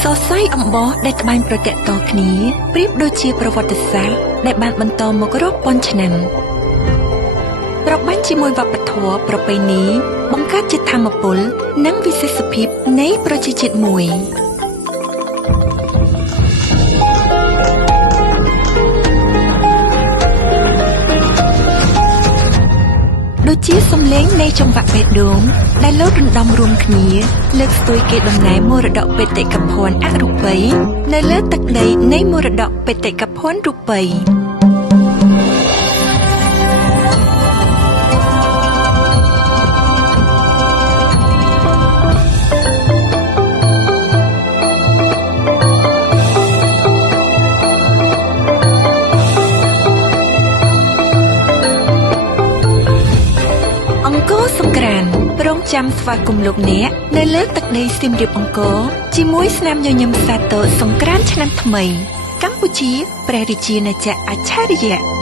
សរសៃអំបោះដែលត្បាញប្រទាក់តគ្នាប្រៀបដូចជាប្រវត្តិសាស្ត្រដែលបានបន្តមករាប់ពាន់ឆ្នាំប្របាញ់ជាមួយវប្បធម៌ប្រពៃណីបង្កើតជាធម៌ពលនិងវិសេសភាពនៃប្រជាជាតិមួយដូចជាសំឡេងនៃចង្វាក់បេះដូងដែលលោតរំដំរួមគ្នាលើកស្ទួយគេដំណើរមរតកបេតិកភណ្ឌអរូបីនៅលើទឹកដីនៃមរតកបេតិកភណ្ឌរូបីអង្គរសង្ក្រាន្តរងចាំស្វាគមន៍លោកអ្នកនៅលើទឹកដីសៀមរាបអង្គរជាមួយស្នាមញញឹមសាទរសង្ក្រាន្តឆ្នាំថ្មីកម្ពុជាព្រះរាជាណាចក្រអច្ឆរិយៈ